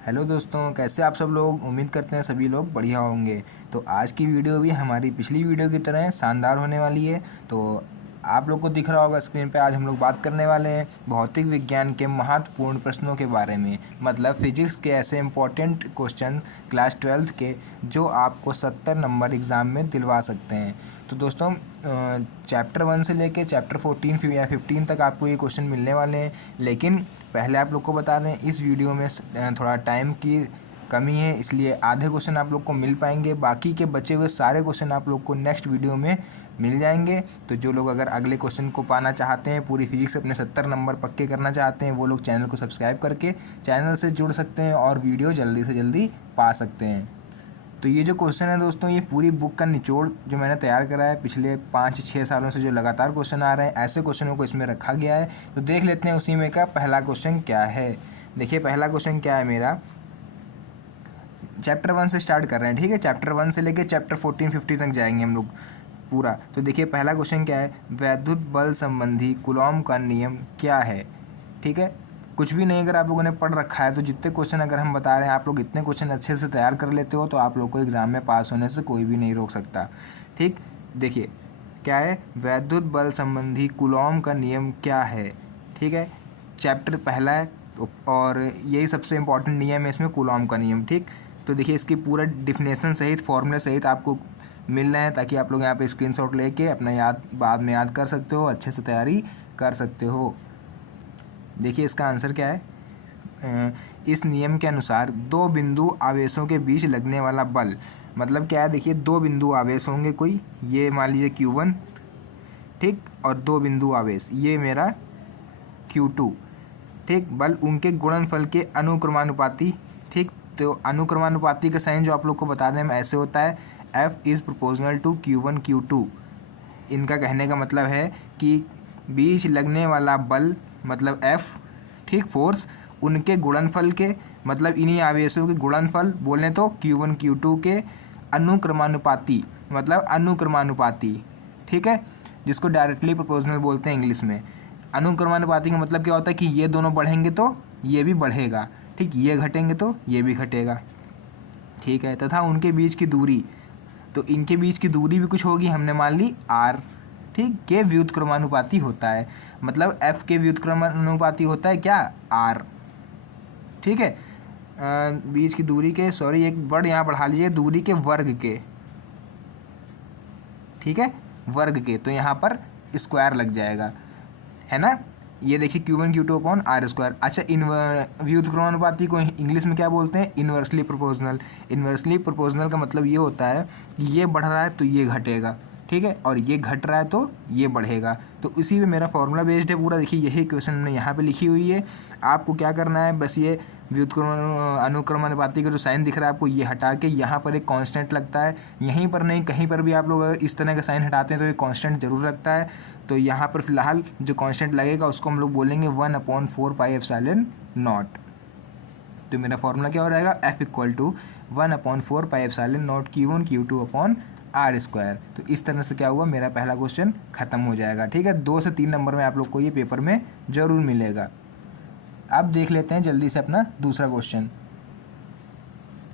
Hello दोस्तों, कैसे आप सब लोग। उम्मीद करते हैं सभी लोग बढ़िया होंगे। तो आज की वीडियो भी हमारी पिछली वीडियो की तरह शानदार होने वाली है। तो आप लोग को दिख रहा होगा स्क्रीन पे, आज हम लोग बात करने वाले हैं भौतिक विज्ञान के महत्वपूर्ण प्रश्नों के बारे में। मतलब फिजिक्स के ऐसे इम्पोर्टेंट क्वेश्चन क्लास 12th के जो आपको 70 नंबर एग्ज़ाम में दिलवा सकते हैं। तो दोस्तों, चैप्टर 1 से लेके चैप्टर 14 या 15 तक आपको ये क्वेश्चन मिलने वाले हैं। लेकिन पहले आप लोग को बता दें, इस वीडियो में थोड़ा टाइम की कमी है, इसलिए आधे क्वेश्चन आप लोग को मिल पाएंगे। बाकी के बचे हुए सारे क्वेश्चन आप लोग को नेक्स्ट वीडियो में मिल जाएंगे। तो जो लोग अगर अगले क्वेश्चन को पाना चाहते हैं, पूरी फिजिक्स अपने 70 नंबर पक्के करना चाहते हैं, वो लोग चैनल को सब्सक्राइब करके चैनल से जुड़ सकते हैं और वीडियो जल्दी से जल्दी पा सकते हैं। तो ये जो क्वेश्चन है दोस्तों, ये पूरी बुक का निचोड़ जो मैंने तैयार करा है, पिछले 5-6 सालों से जो लगातार क्वेश्चन आ रहे हैं, ऐसे क्वेश्चनों को इसमें रखा गया है। तो देख लेते हैं उसी में का पहला क्वेश्चन क्या है। देखिए पहला क्वेश्चन क्या है मेरा, चैप्टर 1 से स्टार्ट कर रहे हैं, ठीक है। चैप्टर 1 से लेके चैप्टर 14-50 तक जाएंगे हम लोग पूरा। तो देखिए पहला क्वेश्चन क्या है, वैद्युत बल संबंधी कूलॉम का नियम क्या है, ठीक है। कुछ भी नहीं, अगर आप लोगों ने पढ़ रखा है तो जितने क्वेश्चन अगर हम बता रहे हैं, आप लोग इतने क्वेश्चन अच्छे से तैयार कर लेते हो तो आप लोग को एग्ज़ाम में पास होने से कोई भी नहीं रोक सकता, ठीक। देखिए क्या है, वैद्युत बल संबंधी कूलॉम का नियम क्या है, ठीक है। चैप्टर पहला है और यही सबसे इम्पॉर्टेंट नियम है इसमें, कूलॉम का नियम, ठीक। तो देखिए इसकी पूरा डिफिनेशन सहित फॉर्मूले सहित आपको मिल रहे हैं, ताकि आप लोग यहाँ पे स्क्रीनशॉट लेके अपना बाद में याद कर सकते हो, अच्छे से तैयारी कर सकते हो। देखिए इसका आंसर क्या है, इस नियम के अनुसार दो बिंदु आवेशों के बीच लगने वाला बल, मतलब क्या है, देखिए दो बिंदु आवेश होंगे कोई, ये मान लीजिए Q1, ठीक, और दो बिंदु आवेश, ये मेरा Q2, ठीक। बल उनके गुणनफल के अनुक्रमानुपाती, ठीक। तो अनुक्रमानुपाती का साइन जो आप लोग को बता दें ऐसे होता है, F is proportional to Q1 Q2। इनका कहने का मतलब है कि बीच लगने वाला बल मतलब F, ठीक, फोर्स, उनके गुणनफल के मतलब इन्हीं आवेशों के गुणनफल बोलें तो Q1 Q2 के अनुक्रमानुपाती, मतलब अनुक्रमानुपाती, ठीक है, जिसको डायरेक्टली प्रोपोर्शनल बोलते हैं इंग्लिश में। अनुक्रमानुपाती का मतलब क्या होता है कि ये दोनों बढ़ेंगे तो ये भी बढ़ेगा, ठीक, ये घटेंगे तो ये भी घटेगा, ठीक है। तथा उनके बीच की दूरी, तो इनके बीच की दूरी भी कुछ होगी, हमने मान ली R, ठीक, के व्युत्क्रमानुपाती होता है, मतलब F के व्युत्क्रमानुपाती होता है क्या, R, ठीक है। बीच की दूरी के, सॉरी एक वर्ड यहाँ बढ़ा लीजिए, दूरी के वर्ग के, ठीक है, वर्ग के, तो यहाँ पर स्क्वायर लग जाएगा, है ना। ये देखिए Q1 Q2 अपॉन R²। अच्छा, व्युत्क्रमानुपाती को इंग्लिश में क्या बोलते हैं, इन्वर्सली प्रोपोर्शनल। इन्वर्सली प्रोपोर्शनल का मतलब ये होता है कि ये बढ़ रहा है तो ये घटेगा, ठीक है, और ये घट रहा है तो ये बढ़ेगा। तो इसी पे मेरा फॉर्मूला बेस्ड है पूरा। देखिए यही क्वेश्चन हमने यहाँ पे लिखी हुई है। आपको क्या करना है, बस ये अनुक्रमानुपाती का जो साइन दिख रहा है आपको, ये हटा के यहाँ पर एक कांस्टेंट लगता है, यहीं पर नहीं कहीं पर भी आप लोग अगर इस तरह का साइन हटाते हैं तो ये कांस्टेंट जरूर लगता है। तो यहाँ पर फिलहाल जो कांस्टेंट लगेगा उसको हम लोग बोलेंगे 1/4 पाई एप्सिलॉन नॉट। तो मेरा फॉर्मूला क्या हो जाएगा, F equal to 1/4 pi epsilon naught Q1 Q2 upon R²। तो इस तरह से क्या हुआ, मेरा पहला क्वेश्चन खत्म हो जाएगा, ठीक है। 2 से 3 नंबर में आप लोग को ये पेपर में ज़रूर मिलेगा। अब देख लेते हैं जल्दी से अपना दूसरा क्वेश्चन।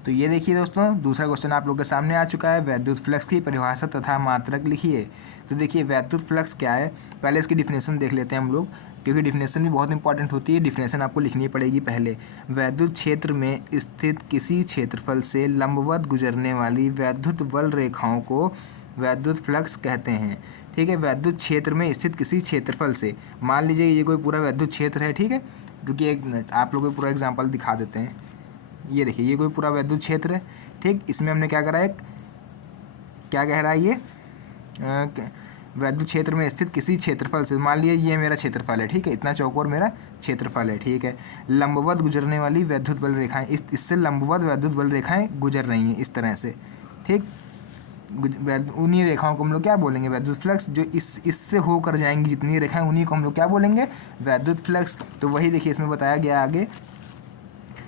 तो ये देखिए दोस्तों, दूसरा क्वेश्चन आप लोग के सामने आ चुका है, वैद्युत फ्लक्स की परिभाषा तथा मात्रक लिखिए। तो देखिए वैद्युत फ्लक्स क्या है, पहले इसकी डिफिनेशन देख लेते हैं हम लोग, क्योंकि डिफिनेशन भी बहुत इंपॉर्टेंट होती है। डिफिनेशन आपको लिखनी पड़ेगी पहले। वैद्युत क्षेत्र में स्थित किसी क्षेत्रफल से लंबवत गुजरने वाली वैद्युत बल रेखाओं को वैद्युत फ्लक्स कहते हैं, ठीक है। वैद्युत क्षेत्र में स्थित किसी क्षेत्रफल से, मान लीजिए ये कोई पूरा वैद्युत क्षेत्र है, ठीक है। रुकिए एक मिनट, आप लोगों को पूरा एग्जाम्पल दिखा देते हैं। ये देखिए ये कोई पूरा वैद्युत क्षेत्र है, ठीक। इसमें हमने क्या करा है, क्या कह रहा है ये, वैद्युत क्षेत्र में स्थित किसी क्षेत्रफल से, मान लिया ये मेरा क्षेत्रफल है, ठीक है, इतना चौकोर मेरा क्षेत्रफल है, ठीक है। लंबवत गुजरने वाली वैद्युत बल रेखाएं, इससे लंबवत वैद्युत बल रेखाएं गुजर रही हैं इस तरह से, ठीक। उन्हीं रेखाओं को हम लोग क्या बोलेंगे, वैद्युत फ्लक्स। जो इससे होकर जाएंगी जितनी रेखाएं, उन्हीं को हम लोग क्या बोलेंगे, वैद्युत फ्लक्स। तो वही देखिए इसमें बताया गया आगे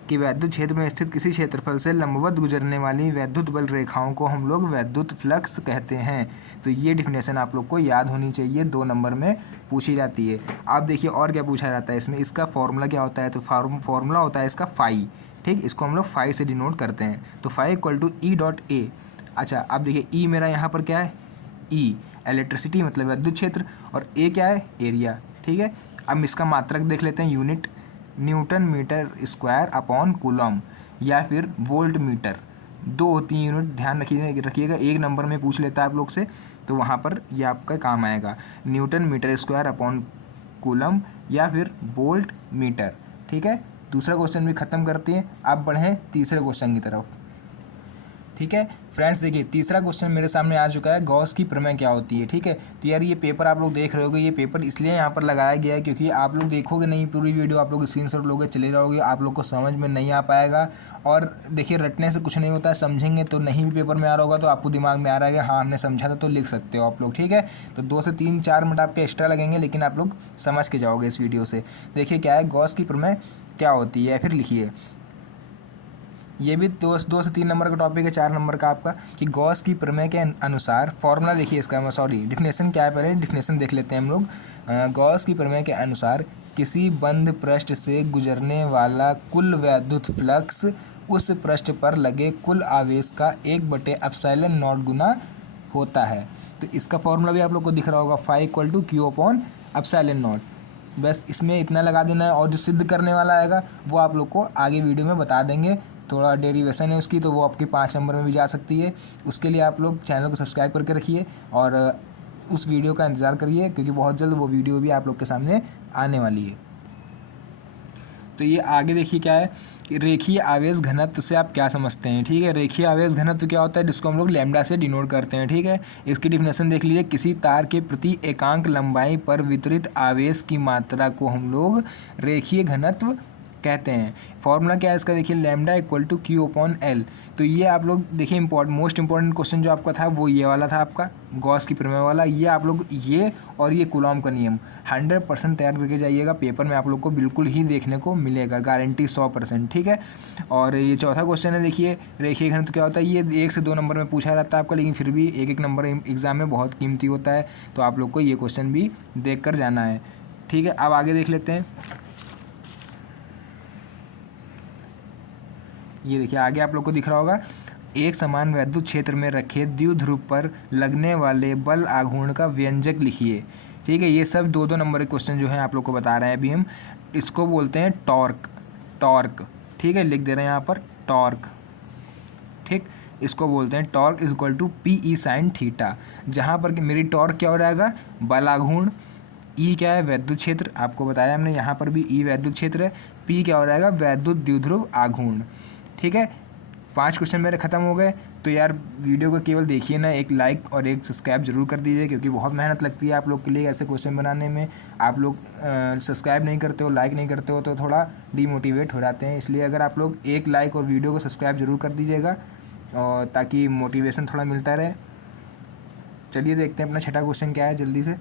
कि वैद्युत क्षेत्र में स्थित किसी क्षेत्रफल से लंबवत गुजरने वाली वैद्युत बल रेखाओं को हम लोग वैद्युत फ्लक्स कहते हैं। तो ये डिफिनेशन आप लोग को याद होनी चाहिए, 2 नंबर में पूछी जाती है। आप देखिए और क्या पूछा जाता है इसमें, इसका फॉर्मूला क्या होता है, तो फॉर्मूला होता है इसका फाई, ठीक, इसको हम लोग फाई से डिनोट करते हैं। तो phi equal to E dot A. अच्छा अब देखिए ई मेरा यहाँ पर क्या है, ई इलेक्ट्रिसिटी मतलब विद्युत क्षेत्र, और ए क्या है, एरिया। ठीक है, अब इसका मात्रक देख लेते हैं, unit newton metre square upon coulomb या फिर वोल्ट मीटर, दो होती हैं यूनिट, ध्यान रखिएगा। एक नंबर में पूछ लेता है आप लोग से तो वहाँ पर ये आपका काम आएगा, newton metre square upon coulomb या फिर वोल्ट मीटर। ठीक है, दूसरा क्वेश्चन भी ख़त्म करते हैं, अब बढ़ें तीसरे क्वेश्चन की तरफ। ठीक है फ्रेंड्स, देखिए तीसरा क्वेश्चन मेरे सामने आ चुका है, गॉस की प्रमेय क्या होती है। ठीक है, तो यार ये पेपर आप लोग देख रहे होगे, ये पेपर इसलिए यहाँ पर लगाया गया है क्योंकि आप लोग देखोगे नहीं पूरी वीडियो, आप लोग स्क्रीनशॉट लोगे चले रहोगे, आप लोग को समझ में नहीं आ पाएगा। और देखिए रटने से कुछ नहीं होता है, समझेंगे तो नहीं भी पेपर में आ रहा होगा तो आपको दिमाग में आ रहा है कि हाँ हमने समझा था, तो लिख सकते हो आप लोग। ठीक है, तो 2 से 3-4 मिनट आपके एक्स्ट्रा लगेंगे, लेकिन आप लोग समझ के जाओगे इस वीडियो से। देखिए क्या है, गॉस की प्रमेय क्या होती है, फिर लिखिए। ये भी 2 से 3 नंबर का टॉपिक है, 4 नंबर का आपका, कि गॉस की प्रमेय के अनुसार फॉर्मूला देखिए इसका, सॉरी डिफिनेशन क्या है, पहले डिफिनेशन देख लेते हैं हम लोग। गॉस की प्रमेय के अनुसार किसी बंद पृष्ठ से गुजरने वाला कुल वैद्युत फ्लक्स उस पृष्ठ पर लगे कुल आवेश का 1/ε0 गुना होता है। तो इसका फॉर्मूला भी आप लोग को दिख रहा होगा, phi equal to Q upon ε0। बस इसमें इतना लगा देना है, और जो सिद्ध करने वाला आएगा वो आप लोग को आगे वीडियो में बता देंगे, थोड़ा डेरिवेशन है उसकी, तो वो आपके 5 नंबर में भी जा सकती है। उसके लिए आप लोग चैनल को सब्सक्राइब करके रखिए और उस वीडियो का इंतज़ार करिए, क्योंकि बहुत जल्द वो वीडियो भी आप लोग के सामने आने वाली है। तो ये आगे देखिए क्या है कि रेखीय आवेश घनत्व से आप क्या समझते हैं। ठीक है, रेखीय आवेश घनत्व क्या होता है, जिसको हम लोग लैम्डा से डिनोट करते हैं। ठीक है, इसकी डिफिनेशन देख लीजिए, किसी तार के प्रति एकांक लंबाई पर वितरित आवेश की मात्रा को हम लोग रेखीय घनत्व कहते हैं। फॉर्मूला क्या है इसका, देखिए lambda equal to Q upon L. तो ये आप लोग देखिए मोस्ट इंपॉर्टेंट क्वेश्चन जो आपका था वो ये वाला था आपका, गॉस की प्रमेय वाला। ये आप लोग ये और ये कूलॉम का नियम 100% तैयार करके जाइएगा, पेपर में आप लोग को बिल्कुल ही देखने को मिलेगा, गारंटी 100%। ठीक है, और ये चौथा क्वेश्चन है, देखिए रेखीय घनत्व क्या होता है। ये 1 से 2 नंबर में पूछा जाता है आपका, लेकिन फिर भी 1-1 नंबर एग्जाम में बहुत कीमती होता है, तो आप लोग को ये क्वेश्चन भी देख कर जाना है। ठीक है, अब आगे देख लेते हैं। ये देखिए आगे आप लोग को दिख रहा होगा, एक समान वैद्युत क्षेत्र में रखे द्विध्रुव पर लगने वाले बल आघूर्ण का व्यंजक लिखिए। ठीक है, ये सब 2-2 नंबर के क्वेश्चन जो हैं आप लोग को बता रहे हैं अभी हम। इसको बोलते हैं टॉर्क। ठीक है, लिख दे रहे हैं यहाँ पर टॉर्क। ठीक, इसको बोलते हैं torque is equal to PE sin theta, जहाँ पर कि मेरी टॉर्क क्या हो जाएगा, बल आघूर्ण, ई क्या है, वैद्युत क्षेत्र, आपको बताया हमने, यहाँ पर भी ई वैद्युत क्षेत्र है, पी क्या हो जाएगा, वैद्युत द्विध्रुव आघूर्ण। ठीक है, 5 क्वेश्चन मेरे ख़त्म हो गए। तो यार वीडियो को केवल देखिए ना, एक लाइक और एक सब्सक्राइब जरूर कर दीजिए, क्योंकि बहुत मेहनत लगती है आप लोग के लिए ऐसे क्वेश्चन बनाने में। आप लोग सब्सक्राइब नहीं करते हो, लाइक नहीं करते हो, तो थोड़ा डीमोटिवेट हो जाते हैं। इसलिए अगर आप लोग एक लाइक और वीडियो को सब्सक्राइब जरूर कर दीजिएगा, और ताकि मोटिवेशन थोड़ा मिलता रहे। चलिए देखते हैं अपना छठा क्वेश्चन क्या है जल्दी से।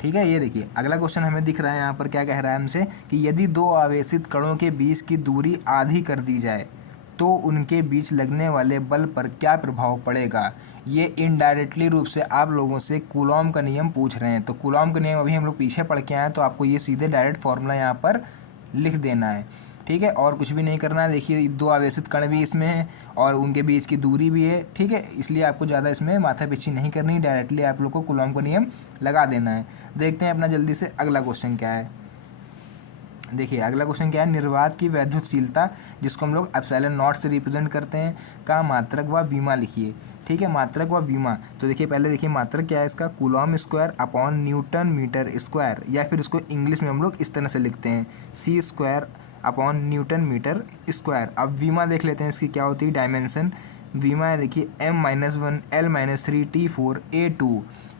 ठीक है, ये देखिए अगला क्वेश्चन हमें दिख रहा है यहाँ पर, क्या कह रहा है हमसे कि यदि 2 आवेशित कणों के बीच की दूरी आधी कर दी जाए तो उनके बीच लगने वाले बल पर क्या प्रभाव पड़ेगा। ये इनडायरेक्टली रूप से आप लोगों से कूलॉम का नियम पूछ रहे हैं। तो कूलॉम का नियम अभी हम लोग पीछे पढ़ के आए हैं, तो आपको ये सीधे डायरेक्ट फॉर्मूला यहाँ पर लिख देना है। ठीक है, और कुछ भी नहीं करना है। देखिए 2 आवेशित कण भी इसमें हैं और उनके बीच की दूरी भी है। ठीक है, इसलिए आपको ज़्यादा इसमें माथापच्ची नहीं करनी, डायरेक्टली आप लोग को कूलॉम का नियम लगा देना है। देखते हैं अपना जल्दी से अगला क्वेश्चन क्या है। देखिए अगला क्वेश्चन क्या है, निर्वात की वैद्युतशीलता, जिसको हम लोग ε0 से रिप्रेजेंट करते हैं, का मात्रक व बीमा लिखिए। ठीक है, मात्रक व बीमा, तो देखिए पहले देखिए मात्रक क्या है इसका, coulomb square upon newton metre square, या फिर इसको इंग्लिश में हम लोग इस तरह से लिखते हैं C² upon newton metre square. अब बीमा देख लेते हैं इसकी क्या होती है, डायमेंशन। बीमा है देखिए m-1 l-3 T4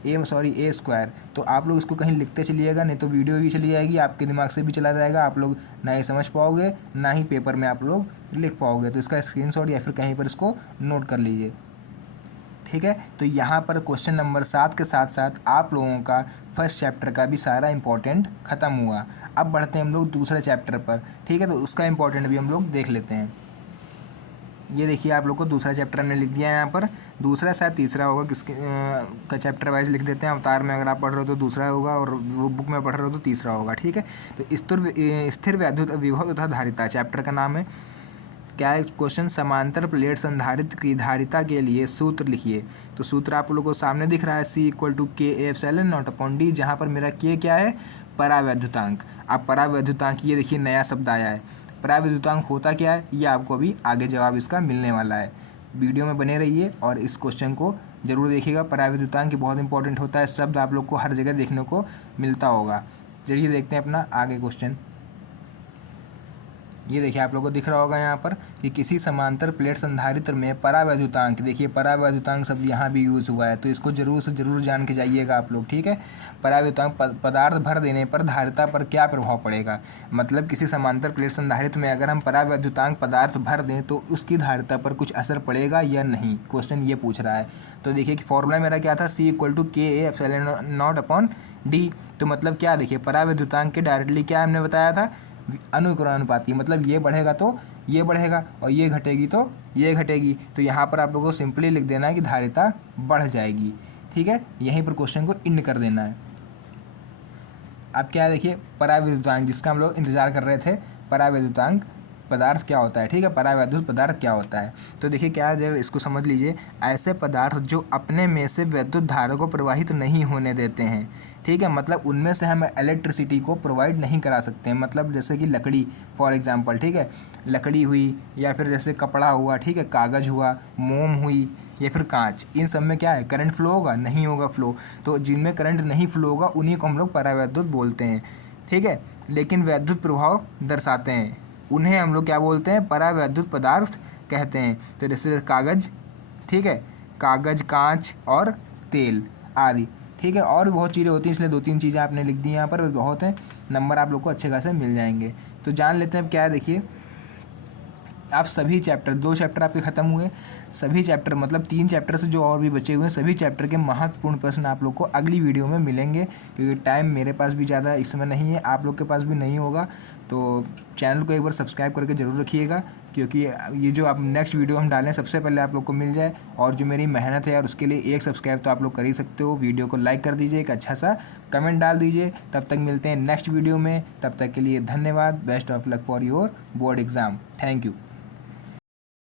A square. तो आप लोग इसको कहीं लिखते चलिएगा, नहीं तो वीडियो भी चली जाएगी, आपके दिमाग से भी चला जाएगा, आप लोग ना ही समझ पाओगे ना ही पेपर में आप लोग लिख पाओगे। तो इसका स्क्रीनशॉट या फिर कहीं पर इसको नोट कर लीजिए। ठीक है, तो यहाँ पर क्वेश्चन नंबर 7 के साथ साथ आप लोगों का फर्स्ट चैप्टर का भी सारा इंपॉर्टेंट ख़त्म हुआ। अब बढ़ते हैं हम लोग दूसरे चैप्टर पर। ठीक है, तो उसका इंपॉर्टेंट भी हम लोग देख लेते हैं। ये देखिए आप लोग को दूसरा चैप्टर हमने लिख दिया है यहाँ पर, दूसरा शायद तीसरा होगा, किसके का चैप्टर वाइज लिख देते हैं। अवतार में अगर आप पढ़ रहे हो तो दूसरा होगा, और वो बुक में पढ़ रहे हो तो तीसरा होगा, ठीक है। तो स्थिर वैद्युत विभव तथा धारिता चैप्टर का नाम है। क्या है क्वेश्चन, समांतर प्लेट संधारित्र की धारिता के लिए सूत्र लिखिए। तो सूत्र आप लोगों को सामने दिख रहा है, C=K/A∪D, जहाँ पर मेरा K क्या है, परावैद्युतांक। अब परावैद्युतांक, ये देखिए नया शब्द आया है, परावैद्युतांक होता क्या है, ये आपको अभी आगे जवाब इसका मिलने वाला है। वीडियो में बने रहिए और इस क्वेश्चन को जरूर देखिएगा। परावैद्युतांक बहुत इंपॉर्टेंट होता है, शब्द आप लोग को हर जगह देखने को मिलता होगा। चलिए देखते हैं अपना आगे क्वेश्चन। ये देखिए आप लोगों को दिख रहा होगा यहाँ पर कि किसी समांतर प्लेट संधारित्र में परावैद्युतांक, देखिए परावैद्युतांक शब्द यहाँ भी यूज हुआ है, तो इसको जरूर से जरूर जान के जाइएगा आप लोग, ठीक है। परावैद्युतांक पदार्थ भर देने पर धारिता पर क्या प्रभाव पड़ेगा, मतलब किसी समांतर प्लेट संधारित्र में अगर हम परावैद्युतांक पदार्थ भर दें तो उसकी धारिता पर कुछ असर पड़ेगा या नहीं, क्वेश्चन ये पूछ रहा है। तो देखिए कि फॉर्मूला मेरा क्या था, C=Ka∪D। तो मतलब क्या, देखिए परावैद्युतांक के डायरेक्टली क्या हमने बताया था, अनुक्रमानुपाती, मतलब ये बढ़ेगा तो ये बढ़ेगा और ये घटेगी तो ये घटेगी। तो यहाँ पर आप लोगों को सिंपली लिख देना है कि धारिता बढ़ जाएगी, ठीक है। यहीं पर क्वेश्चन को इंड कर देना है। अब क्या है, देखिए परावैद्युतांक, जिसका हम लोग इंतजार कर रहे थे, परावैद्युतांक पदार्थ क्या होता है, ठीक है, परावैद्युत पदार्थ क्या होता है। तो देखिए क्या है, जब इसको समझ लीजिए, ऐसे पदार्थ जो अपने में से विद्युत धारा को प्रवाहित नहीं होने देते हैं, ठीक है, मतलब उनमें से हम इलेक्ट्रिसिटी को प्रोवाइड नहीं करा सकते हैं। मतलब जैसे कि लकड़ी फॉर एग्जांपल, ठीक है, लकड़ी हुई, या फिर जैसे कपड़ा हुआ, ठीक है, कागज़ हुआ, मोम हुई, या फिर कांच, इन सब में क्या है, करंट फ्लो होगा, नहीं होगा फ्लो। तो जिनमें करंट नहीं फ्लो होगा उन्हीं को हम लोग परावैद्युत बोलते हैं, ठीक है। लेकिन वैद्युत प्रभाव दर्शाते हैं, उन्हें हम लोग क्या बोलते हैं, परावैद्युत पदार्थ कहते हैं। तो जैसे कागज़, ठीक है, कागज़, कांच और तेल आदि, ठीक है। और भी बहुत चीज़ें होती हैं, इसलिए 2-3 चीज़ें आपने लिख दी यहाँ पर, बहुत हैं, नंबर आप लोग को अच्छे खासे मिल जाएंगे। तो जान लेते हैं अब क्या है, देखिए आप सभी चैप्टर, 2 चैप्टर आपके ख़त्म हुए, सभी चैप्टर मतलब 3 चैप्टर से जो और भी बचे हुए हैं, सभी चैप्टर के महत्वपूर्ण प्रश्न आप लोग को अगली वीडियो में मिलेंगे, क्योंकि टाइम मेरे पास भी ज़्यादा इस समय नहीं है, आप लोग के पास भी नहीं होगा। तो चैनल को एक बार सब्सक्राइब करके ज़रूर रखिएगा, क्योंकि ये जो आप नेक्स्ट वीडियो हम डालें सबसे पहले आप लोग को मिल जाए। और जो मेरी मेहनत है यार, उसके लिए एक सब्सक्राइब तो आप लोग कर ही सकते हो। वीडियो को लाइक कर दीजिए, एक अच्छा सा कमेंट डाल दीजिए। तब तक मिलते हैं नेक्स्ट वीडियो में, तब तक के लिए धन्यवाद। Best of luck for your board exam. Thank you.